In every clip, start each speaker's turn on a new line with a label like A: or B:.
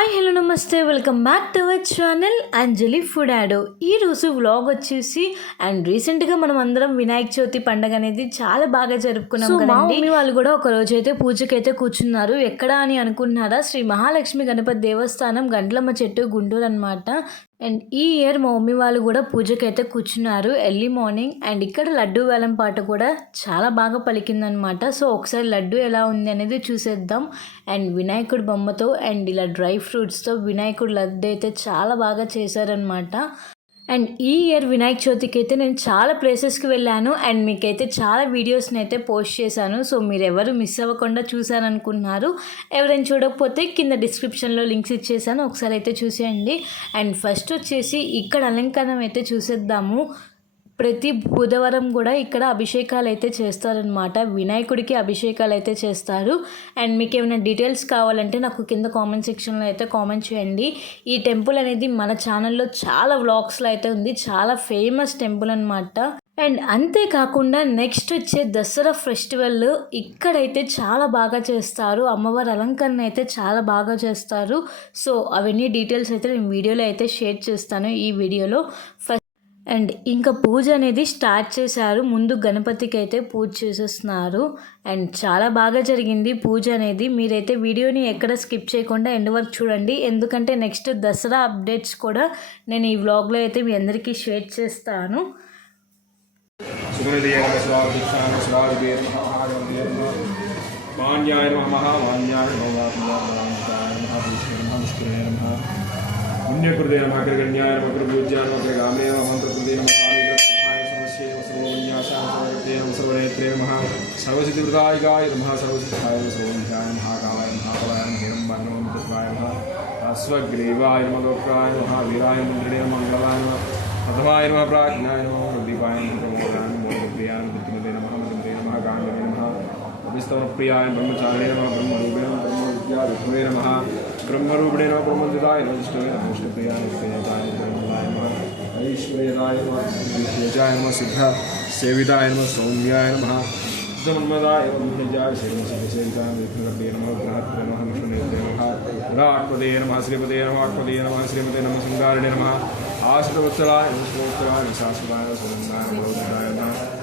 A: Hi hello నమస్తే welcome back to our channel Anjali food యాడో ఈరోజు వ్లాగ్ వచ్చేసి అండ్ రీసెంట్గా మనం అందరం వినాయక చవితి పండగ అనేది చాలా బాగా జరుపుకున్నాం
B: కదండి. వాళ్ళు కూడా ఒక రోజు అయితే పూజకైతే కూర్చున్నారు. ఎక్కడ అని అనుకుంటున్నారా శ్రీ మహాలక్ష్మి గణపతి దేవస్థానం గండ్లమ్మ చెట్టు గుంటూరు అనమాట అండ్ ఈ ఇయర్ మా మమ్మీ వాళ్ళు కూడా పూజకైతే కూర్చున్నారు. ఎర్లీ మార్నింగ్ అండ్ ఇక్కడ లడ్డు వేలం పాట కూడా చాలా బాగా పలికిందనమాట సో ఒకసారి లడ్డు ఎలా ఉంది అనేది చూసేద్దాం. అండ్ వినాయకుడి బొమ్మతో అండ్ ఇలా డ్రై ఫ్రూట్స్తో వినాయకుడు లడ్డు అయితే చాలా బాగా చేశారనమాట అండ్ ఈ ఇయర్ వినాయక చవితికి అయితే నేను చాలా ప్లేసెస్కి వెళ్ళాను. అండ్ మీకైతే చాలా వీడియోస్ని అయితే పోస్ట్ చేశాను. సో మీరు ఎవరు మిస్ అవ్వకుండా చూశారనుకున్నారు ఎవరైనా చూడకపోతే కింద డిస్క్రిప్షన్లో లింక్స్ ఇచ్చేసాను. ఒకసారి అయితే చూసేయండి. అండ్ ఫస్ట్ వచ్చేసి ఇక్కడ అలంకరణ అయితే చూసేద్దాము. ప్రతి బుధవారం కూడా ఇక్కడ అభిషేకాలు అయితే చేస్తారనమాట వినాయకుడికి అభిషేకాలు అయితే చేస్తారు. అండ్ మీకు ఏమైనా డీటెయిల్స్ కావాలంటే నాకు కింద కామెంట్ సెక్షన్లో అయితే కామెంట్ చేయండి. ఈ టెంపుల్ అనేది మన ఛానల్లో చాలా వ్లాగ్స్లో అయితే ఉంది. చాలా ఫేమస్ టెంపుల్ అనమాట అండ్ అంతేకాకుండా నెక్స్ట్ వచ్చే దసరా ఫెస్టివల్ ఇక్కడైతే చాలా బాగా చేస్తారు. అమ్మవారి అలంకరణ అయితే చాలా బాగా చేస్తారు. సో అవన్నీ డీటెయిల్స్ అయితే నేను వీడియోలో అయితే షేర్ చేస్తాను ఈ వీడియోలో. ఫస్ట్ అండ్ ఇంకా పూజ అనేది స్టార్ట్ చేశారు ముందు గణపతికి అయితే పూజ చేసేస్తున్నారు అండ్ చాలా బాగా జరిగింది పూజ అనేది మీరైతే వీడియోని ఎక్కడ స్కిప్ చేయకుండా ఎండ్ వరకు చూడండి ఎందుకంటే నెక్స్ట్ దసరా అప్డేట్స్ కూడా నేను ఈ వ్లాగ్లో అయితే మీ అందరికీ షేర్ చేస్తాను మాన్యాయ మాన్యాయ पुण्यकृते नमः अग्रगण्याय नमः अग्रपूज्याय नमः अग्रगामे नमः मन्त्रकृते नमः कालीग्रहाय सर्वस्ये नमः सर्वोन्यासाय सर्वकृते नमः सर्वनेत्रे नमः सर्वसिद्धिप्रदायिकाय नमः सर्वसिद्धाय नमः लोकाय नमः वीराय मन्त्रिणे मङ्गलाय नमः प्रथमाय नमः प्राज्ञाय नमः दीपाय नमः प्रमोदाय नमः मृत्युमते नमः मृत्युमते नमः गाण्डवे नमः अभिस्तमप्रियाय ब्रह्मचारिणे नमः ब्रह्मरूपिणे नमः ब्रह्मविद्याविष्णुवे नमः ब्रह्मरूपिणे नमः ब्रह्मविदाय नमः विष्णुवे नमः विष्णुप्रियाय विष्णुजाय ब्रह्मदाय नमः ऐश्वर्यदाय नमः विष्णुजाय नमः सिद्ध सेविताय नमः सौम्याय नमः सिद्धमन्मदाय ब्रह्मजाय
A: सेविताय विष्णुकर्ते नमः ग्रहत्रे नमः विष्णुनेत्रे नमः राट्पदे नमः श्रीपदे नमः आट्पदे नमः श्रीमते नमः शृङ्गारिणे नमः आष्टवत्सलाय विष्णुत्तराय शाश्वताय सुनन्दाय भगवताय नमः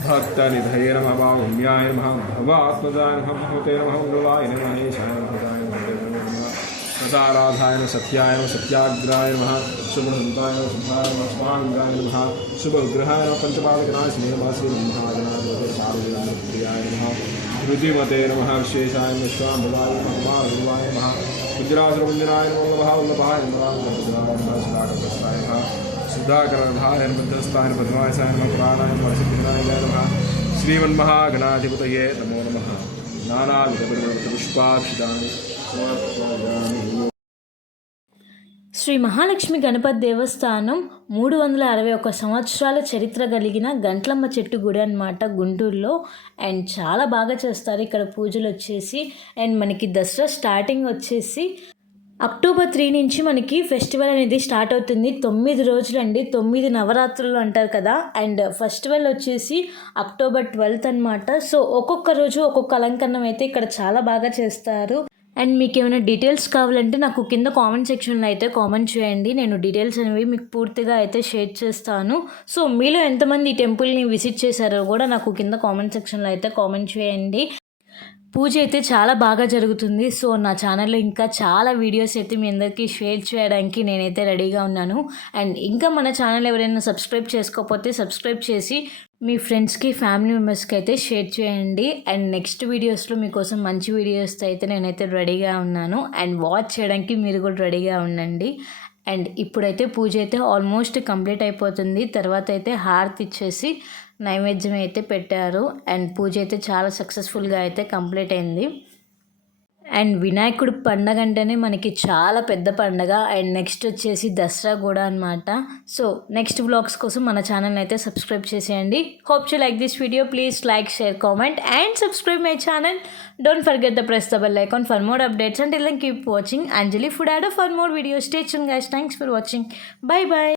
A: भक्तनिधये नम वाङ्याय नम भवात्मजाय नम भूते नम गुरुवाय नम महेशाय भगताय सदाराधाय सत्याय सत्याग्राय नमः शुभहन्ताय शुभाय नम नमः शुभग्रहाय पञ्चपादकनाय स्नेहवासि महाजनाय नम ऋतिमते नम विशेषाय विश्वाम्भवाय भगवाय नम कुञ्जरासुरकुञ्जनाय नम नमः नम సిద్ధాకరణాయ పద్మాసాయన పద్మాసాయ నమ ప్రాణాయ వరసిద్ధాయ నమ శ్రీమన్మహాగణాధిపతయే నమో నమ నానావిధపుష్పాక్షితాన్ని శ్రీ మహాలక్ష్మి గణపతి దేవస్థానం మూడు వందల అరవై ఒక సంవత్సరాల చరిత్ర కలిగిన గంట్లమ్మ చెట్టు గుడి అనమాట గుంటూరులో. అండ్ చాలా బాగా చేస్తారు. ఇక్కడ పూజలు వచ్చేసి అండ్ మనకి దసరా స్టార్టింగ్ వచ్చేసి అక్టోబర్ త్రీ నుంచి మనకి ఫెస్టివల్ అనేది స్టార్ట్ అవుతుంది. తొమ్మిది రోజులు అండి తొమ్మిది నవరాత్రులు అంటారు కదా. అండ్ ఫెస్టివల్ వచ్చేసి అక్టోబర్ ట్వెల్త్ అనమాట సో ఒక్కొక్క రోజు ఒక్కొక్క అలంకరణం అయితే ఇక్కడ చాలా బాగా చేస్తారు. అండ్ మీకు ఏమైనా డీటెయిల్స్ కావాలంటే నాకు కింద కామెంట్ సెక్షన్లో అయితే కామెంట్ చేయండి. నేను డీటెయిల్స్ అనేవి మీకు పూర్తిగా అయితే షేర్ చేస్తాను. సో మీలో ఎంతమంది ఈ టెంపుల్ని విజిట్ చేశారో కూడా నాకు కింద కామెంట్ సెక్షన్లో అయితే కామెంట్ చేయండి. పూజ అయితే చాలా బాగా జరుగుతుంది. సో నా ఛానల్లో ఇంకా చాలా వీడియోస్ అయితే మీ అందరికీ షేర్ చేయడానికి నేనైతే రెడీగా ఉన్నాను. అండ్ ఇంకా మన ఛానల్ ఎవరైనా సబ్స్క్రైబ్ చేసుకోకపోతే సబ్స్క్రైబ్ చేసి మీ ఫ్రెండ్స్కి ఫ్యామిలీ మెంబర్స్కి అయితే షేర్ చేయండి. అండ్ నెక్స్ట్ వీడియోస్లో మీకోసం మంచి వీడియోస్ అయితే నేనైతే రెడీగా ఉన్నాను. అండ్ వాచ్ చేయడానికి మీరు కూడా రెడీగా ఉండండి. అండ్ ఇప్పుడైతే పూజ అయితే ఆల్మోస్ట్ కంప్లీట్ అయిపోతుంది. తర్వాత అయితే హారతి ఇచ్చేసి నైవేద్యం అయితే పెట్టారు. అండ్ పూజ అయితే చాలా సక్సెస్ఫుల్గా అయితే కంప్లీట్ అయింది. అండ్ వినాయకుడు పండగ అంటేనే మనకి చాలా పెద్ద పండగ. అండ్ నెక్స్ట్ వచ్చేసి దసరా కూడా అనమాట సో నెక్స్ట్ బ్లాగ్స్ కోసం మన ఛానల్ అయితే సబ్స్క్రైబ్ చేసేయండి. Hope you like this video. Please like share comment and subscribe my channel. Don't forget the press the bell icon for more updates. And ఇలా keep watching Anjali food ad for more videos. Stage guys thanks for watching bye bye